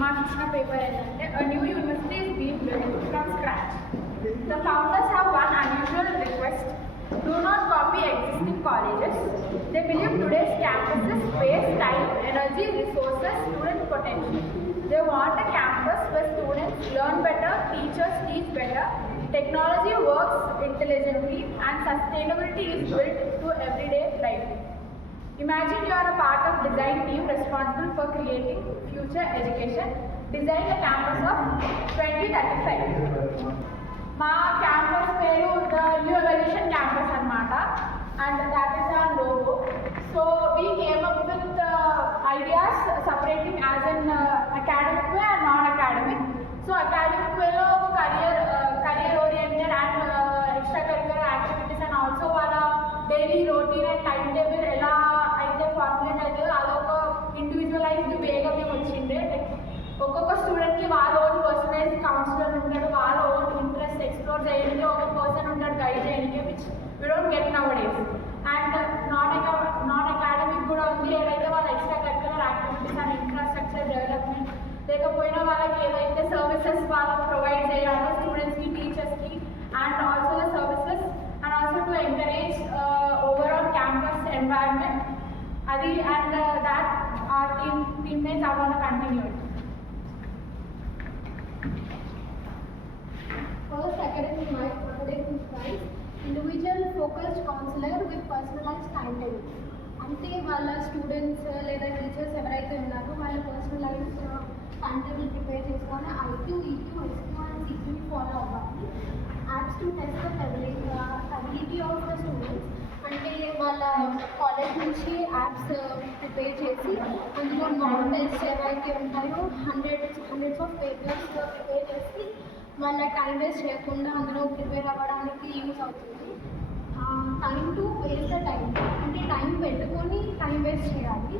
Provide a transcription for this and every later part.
మా ఇచ్చిన పేపర్ ఏంటంటే a new university is being built from scratch. The founders have one unusual request. Do not copy existing colleges. They believe today's campuses waste time, energy, resources, student potential. They want a campus where students learn better, teachers teach better, technology works intelligently, and sustainability is built into everyday life. Imagine you are a part of design team responsible for creating future education. Design a campus of 2035. మా క్యాంపస్ పేరు the new evolution campus అనమాట, and that is our logo. So we came up with ideas separating as an academic way and non-academic. So academic way లో career oriented and extracurricular activities and also వాళ్ళ daily routine and time table ఎలా అయితే ఫార్ములేట్ అవుతుందో అదొక ఇండివిజువలైజ్డ్ వేగా మేము వచ్చిండే. ఒక్కొక్క స్టూడెంట్కి వాళ్ళ ఓన్ పర్సనలైజ్ కౌన్సిలర్ ఉంటాడు, వాళ్ళ ఓన్ ఇంట్రెస్ట్ ఎక్స్ప్లోర్ చేయడానికి ఒక పర్సన్ ఉంటాడు గైడ్ చేయడానికి, which we don't get nowadays. And non academic కూడా ఉంది, ఏదైతే వాళ్ళ extracurricular activities and infrastructure development లేకపోయినా వాళ్ళకి ఏవైతే సర్వీసెస్ వాళ్ళకి ప్రొవైడ్ చేయాలో స్టూడెంట్స్కి టీచర్స్కి and also the services and also to encourage overall campus environment అది. And that our teammates are going to continue it. First, academic prize, individual focused counselor with personalized timetable. అంటే వాళ్ళ స్టూడెంట్స్ లేదా టీచర్స్ ఎవరైతే ఉన్నారో వాళ్ళ పర్సనలైజ్ టైంటేబుల్ ప్రిపేర్ చేసుకొని IQ, EQ, SQ and సిక్యూని follow అవ్వాలి. Apps to test the ability of the students. అంటే వాళ్ళ కాలేజ్ నుంచి యాప్స్ ప్రిపేర్ చేసి అందులో మాక్ టెస్ట్ ఏవైతే ఉంటాయో హండ్రెడ్స్ ఆఫ్ పేపర్స్ ప్రిపేర్ చేసి వాళ్ళ టైం వేస్ట్ చేయకుండా అందులో ప్రిపేర్ అవ్వడానికి యూజ్ అవుతుంది. Time to waste the time, అంటే టైం పెట్టుకొని టైం వేస్ట్ చేయాలి.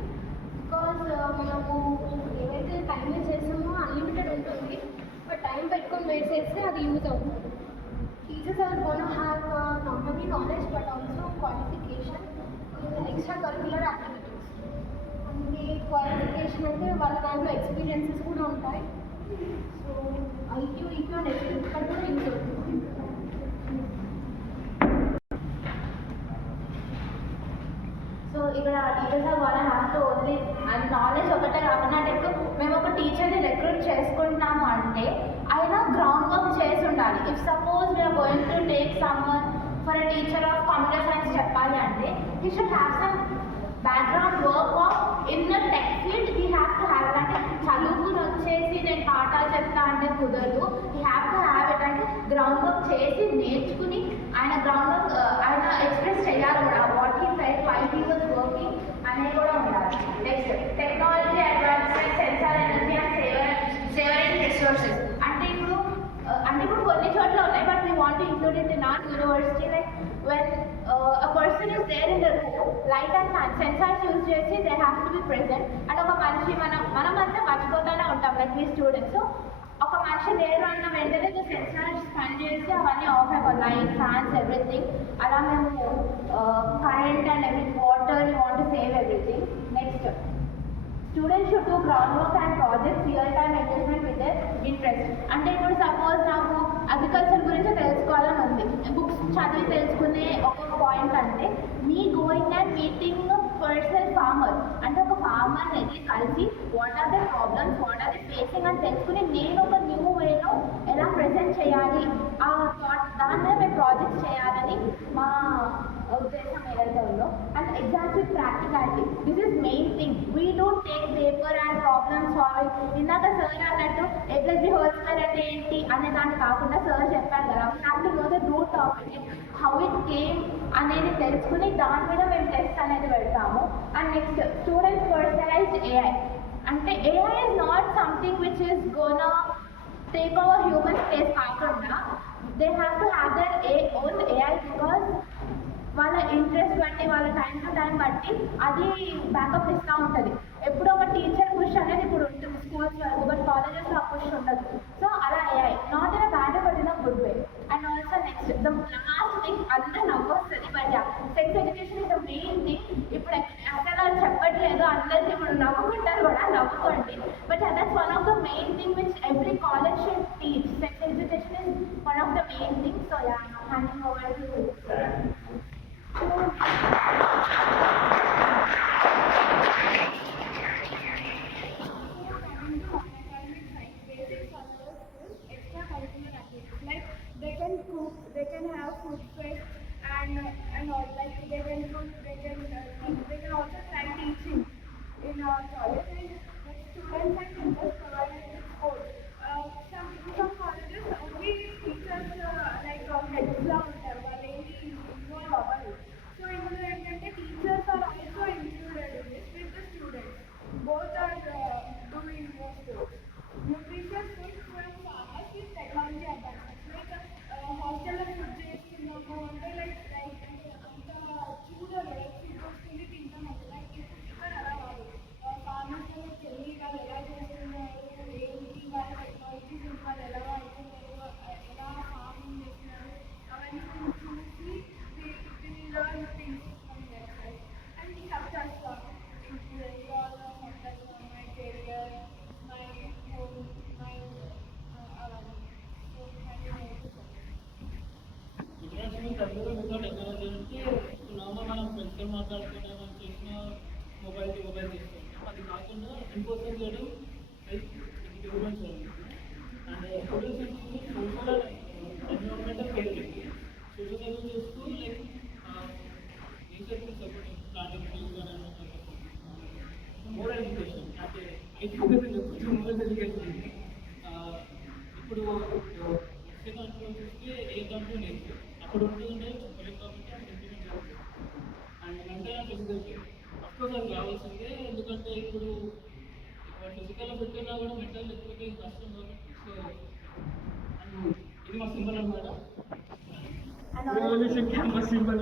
బికాజ్ మనము ఏవైతే టైం వేస్ట్ చేస్తామో అన్లిమిటెడ్ ఉంటుంది, బట్ టైం పెట్టుకొని వేస్ట్ చేస్తే అది యూజ్ అవుతుంది. Teachers are going to have not only knowledge but also qualification in extracurricular activities. అంటే క్వాలిఫికేషన్ అంటే వాళ్ళ దాంట్లో ఎక్స్పీరియన్సెస్ కూడా ఉంటాయి. So IQ, EQ and SQ ఇక్కడ కూడా యూజ్ అవుతుంది. సో ఇక్కడ టీచర్స్ వాళ్ళ have to only and knowledge ఒకటే కాకుండా అంటే ఇప్పుడు మేము ఒక టీచర్ని రిక్రూట్ చేసుకుంటున్నాము అంటే ఆయన గ్రౌండ్ వర్క్ చేసి ఉండాలి. If suppose we are going to take someone for a teacher of computer science చెప్పాలి అంటే he should have some background work of in the tech field. He have to have అంటే చదువుకుని వచ్చేసి నేను పాఠాలు చెప్తా అంటే కుదరదు. He have to have it అంటే గ్రౌండ్ వర్క్ చేసి నేర్చుకుని ఆయన గ్రౌండ్ వర్క్ ఆయన ఎక్స్ప్రెస్ చేయాలి కూడా what he felt why he was working అనేది కూడా ఉండాలి. Next technology advancement, sensor energy and several resources. అంటే ఇప్పుడు కొన్ని చోట్ల ఉన్నాయి, but we want to include it in our university. Like when a person is there in the room, light and sensors use చేసి they have to be present. And ఒక మనిషి మనమంతా మర్చిపోతూనే ఉంటాం లైక్ మీ స్టూడెంట్స్. సో ఒక మనిషి లేరు అన్న వెంటనే సెన్సార్స్ పని చేసి అవన్నీ ఆఫ్ అయిపోతాయి, లైట్, ఫ్యాన్స్, ఎవ్రీథింగ్. అలా మేము current and water you want to save everything. Next students should do ground work and projects real time engagement with their interest. అంటే ఇప్పుడు సపోజ్ నాకు అగ్రికల్చర్ గురించి తెలుసుకోవాలని ఉంది, బుక్స్ చదివి తెలుసుకునే ఒక పాయింట్ అంటే me going and meeting personal farmer, అంటే ఒక ఫార్మర్ని వెళ్ళి కలిసి what are the problems, what are the facing అని తెలుసుకుని నేను ఒక న్యూ వేలో ఎలా ప్రజెంట్ చేయాలి ఆ థాట్ దాని మీద మేము ప్రాజెక్ట్స్ చేయాలని మా ఉద్దేశం ఏదైతే ఉందో. And exams with practicality, this is main thing. We don't take paper and problem solve. ఇందాక సార్ అన్నట్టు A+B హోల్ స్క్వేర్ అంటే ఏంటి అనే దాన్ని కాకుండా సార్ చెప్పారు కదా, have to know the root of it, how it came అనేది తెలుసుకుని దాని మీద మేము టెస్ట్ అనేది పెడతాము. And next students personalized AI. అంటే AI is not something which is gonna take over human space కాకుండా they have to have their own AI. Because వాళ్ళ ఇంట్రెస్ట్ బట్టి వాళ్ళ టైం టు టైం బట్టి అది బ్యాకప్ ఇస్తూ ఉంటుంది. ఎప్పుడో ఒక టీచర్ పుష్ అనేది ఇప్పుడు ఉంటుంది స్కూల్స్ వరకు, బట్ కాలేజెస్లో ఆ పుష్ ఉండదు. సో అలా AI not in a bad but in a good way. And also next the last thing, అందరూ నవ్వొస్తుంది but sex education is the main thing. ఇప్పుడు అసలు చెప్పట్లేదు అందరికీ ఇప్పుడు నవ్వుకుంటారు కూడా, నవ్వుకోండి. But that's one of the main thing which every college should teach. Sex education is one of the main thing. So yeah, handing over to Extracurricular activities like they can cook, they can have food fest, and all, like they can cook, they can teach, they can also try teaching in our college. And the students and teachers provided with sports. Some colleges only teachers like heads లా ఉంటారు, వాళ్ళు ఏంటి involve అవ్వరు. So ఇందులో ఏంటంటే teachers are also included in this with the students. Both are doing more sports. Nutritious food from farmers with technology advancements. Like hostel food చేస్తున్నాము అంటే లైక్ అంత చూడరు, లైక్ ఫుడ్ వస్తుంది తింటామంటే లైక్ ఇక్కడ అలా కాదు. ఫార్మర్స్ వెళ్ళి వాళ్ళు ఎలా చేస్తున్నారు, ఏంటి వాళ్ళ టెక్నాలజీస్ వాళ్ళు ఎలా వాడుతున్నారు, ఎలా ఫార్మింగ్ చేస్తున్నారు, అవన్నీ చూసి learn things from their side. And it helps us all help us my career, my home, my so international చదువులో వితౌట్ టెక్నాలజీ అంటే నార్మల్ మనం ఫ్రెండ్స్తో మాట్లాడుకుంటే మనం చేసిన మొబైల్ తీసుకుంటాం. అది కాకుండా ఇంపోర్టెంట్ చేయడం డెవలప్మెంట్ చేయాలి. And social social environmental care చేయాలి. సోషల్ సర్వీస్ చేస్తూ లైక్ నేచర్కి సపోర్టింగ్ ప్లాంటింగ్ ట్రీస్ కానీ మోరల్ ఎడ్యుకేషన్ అంటే ఎడ్యుకేషన్ చెప్పచ్చు. మోరల్ ఎడ్యుకేషన్ ఇప్పుడు దాంట్లో చూస్తే ఏ దాంట్లో లేదు, అప్పుడు ఉంటుందంటే చెప్పలేదు కాబట్టి అది ఇంప్లిమెంట్ చేస్తుంది. And mental physical care of course అది కావాల్సిందే, ఎందుకంటే ఇప్పుడు ఫిజికల్లో పెట్టినా కూడా మెంటల్ లేకపోతే కష్టం కాబట్టి. సో అండ్ ఇది మా సింబల్ అనమాట, రెవల్యూషన్ క్యాంపస్ సింబల్.